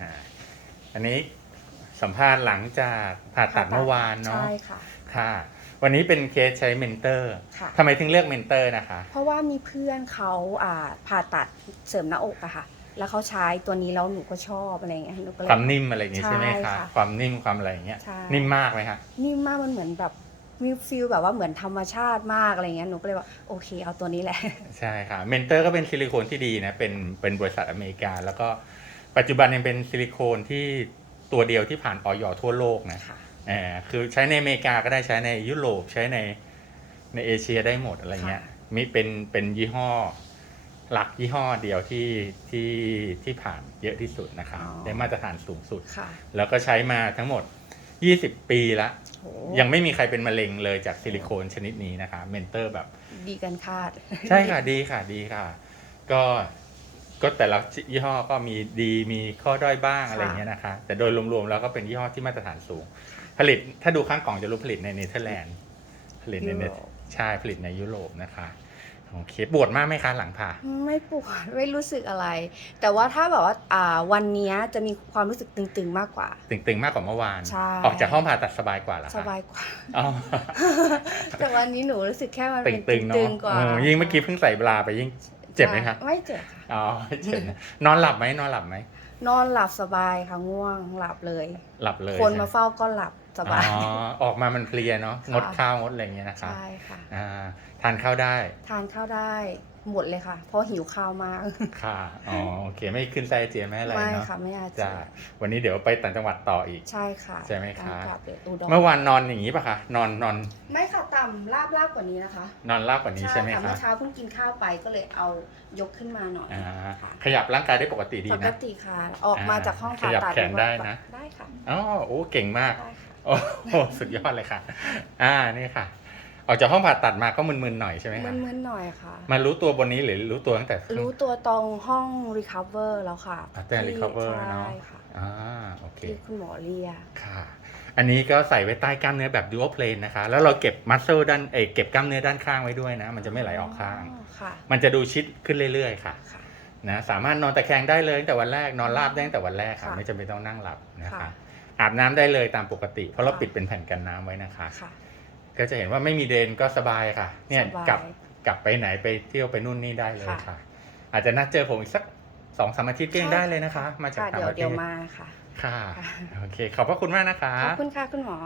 อ่าอันนี้สัมภาษณ์หลังจากผ่าตัดเมื่อวานเนาะใช่ค่ะ ค่ะ วันนี้เป็นเคสใช้เมนเตอร์ค่ะทำไมถึงเลือกเมนเตอร์นะคะ เพราะว่ามีเพื่อนเขาอ่าผ่าตัดเสริมหน้าอกอะค่ะ แล้วเขาใช้ตัวนี้แล้วหนูก็ชอบอะไรอย่างเงี้ยหนูก็เลยความนิ่มอะไรอย่างงี้ใช่ไหมใช่คะค่ะความนิ่มความอะไรอย่างเงี้ยใช่นิ่มมากไหมคะนิ่มมากมันเหมือนแบบมีฟิลแบบว่าเหมือนธรรมชาติมากอะไรเงี้ยหนูก็เลยว่าโอเคเอาตัวนี้แหละ ใช่ค่ะเมนเตอร์ก็เป็นซิลิโคนที่ดีนะ เป็นเป็นบริษัทอเมริกา แล้วก็ ปัจจุบันยังเป็นซิลิโคนที่ตัวเดียวที่ผ่านออยทั่วโลกนะค่ะ เออคือใช้ในอเมริกาก็ได้ใช้ในยุโรปใช้ในในเอเชียได้หมดอะไรเงี้ยค่ะมีเป็นเป็นยี่ห้อ หลักยี่ห้อเดียวที่ที่ที่ผ่านเยอะที่สุดนะคะได้มาตรฐานสูงสุด ค่ะแล้วก็ใช้มาทั้งหมด 20 ปีละ โหยังไม่มีใครเป็นมะเร็งเลยจากซิลิโคนชนิดนี้นะคะเมนเตอร์แบบ ดีกันคาด ใช่ค่ะดีค่ะดีค่ะ ก็ ก็แต่ละยี่ห้อก็มีดีมีข้อด้อยบ้างอะไรอย่างเงี้ยนะคะ แต่โดยรวมๆแล้วก็เป็นยี่ห้อที่มาตรฐานสูง ผลิตถ้าดูข้างกล่องจะรู้ผลิตในเนเธอร์แลนด์ผลิตในยุเนโรปใช่ผลิตในยุโรปนะคะโอเคปวดมากไหมคะหลังผ่าไม่ปวดไม่รู้สึกอะไร แต่ว่าถ้าแบบว่าอ่าวันเนี้ยจะมีความรู้สึกตึงๆมากกว่า ตึงๆมากกว่าเมื่อวานใช่ออกจากห้องผ่าตัดสบายกว่าเหรอคะสบายกว่าอ๋อแต่วันนี้หนูรู้สึกแค่มันเป็นตึงๆเนาะตึงๆกว่าเออยิ่งเมื่อกี้เพิ่งใส่บราไปยิ่งเจ็บไหมคะไม่เจ็บค่ะ อ๋อไม่เจ็บนะนอนหลับไหมนอนหลับไหมนอนหลับสบายค่ะง่วงหลับเลย หลับเลยคนใช่ไหมาเฝ้าก็หลับสบาย อ๋อออกมามันเพลียเนาะค่ะ งดข้าวงดอะไรอย่างเงี้ยนะคะใช่ค่ะ อ่าทานข้าวได้ ทานข้าวได้ หมดเลยค่ะ เพราะหิวข้าวมาก ค่ะ อ๋อ โอเค ไม่ขึ้นไส้อาเจียนไม่อะไรไม่เนาะค่ะ ไม่อาจจะจ้าวันนี้เดี๋ยวไปต่างจังหวัดต่ออีก ใช่ค่ะ ใช่ไหมคะการกลับไปอุดรเมื่อวานนอนอย่างนี้ป่ะคะ นอนนอน ไม่ค่ะต่ำลาบลาบกว่านี้นะคะ นอนราบกว่านี้ใช่ไหมค่ะคะเมื่อเช้าเพิ่งกินข้าวไปก็เลยเอายกขึ้นมาหน่อยอ่าค่ะขยับร่างกายได้ปกติดีปกนะติค่ะ ออกมาจากห้องผ่าขยับตัดแขนได้นะ ได้ค่ะ อ๋อ โอ้ เก่งมากได้ค่ะโอ้โหสุดยอดเลยค่ะ อ่า นี่ค่ะ ออกจากห้องผ่าตัดมาก็มึนๆหน่อยใช่ไหมคะมึนๆหน่อยค่ะ มารู้ตัวบนนี้หรือรู้ตัวตั้งแต่ข้างรู้ตัวตรงห้อง recover แล้วค่ะอะแต่ recover เนอะใช่ค่ะอ่าโอเคที่คุณหมอเรียกค่ะ อันนี้ก็ใส่ไว้ใต้กล้ามเนื้อแบบ dual plane นะคะ แล้วเราเก็บมัสเซลด้านเอยเก็บกล้ามเนื้อด้านข้างไว้ด้วยนะ มันจะไม่ไหลออกข้างค่ะ มันจะดูชิดขึ้นเรื่อยๆค่ะค่ะนะสามารถนอนตะแคงได้เลยตั้งแต่วันแรกนอนราบได้ตั้งแต่วันแรกค่ะค่ะไม่จำเป็นต้องนั่งหลับนะคะค่ะอาบน้ำได้เลยตามปกติ เพราะเราค่ะปิดเป็นแผ่นกันน้ำไว้นะคะค่ะ ก็จะเห็นว่าไม่มีเดนก็สบายค่ะ เนี่ยสบายกลับกลับไปไหนไปเที่ยวไปนู่นนี่ได้เลยค่ะ ค่ะ อาจจะนัดเจอผมอีกสักสองสามอาทิตย์ก็ยังได้เลยนะคะ มาจากค่ะต่างเดี๋ยวประเทเดี๋ยวศมาค่ะค่ะ ค่ะ โอเค ขอบพระคุณมากนะคะ ขอบคุณค่ะคุณหมอ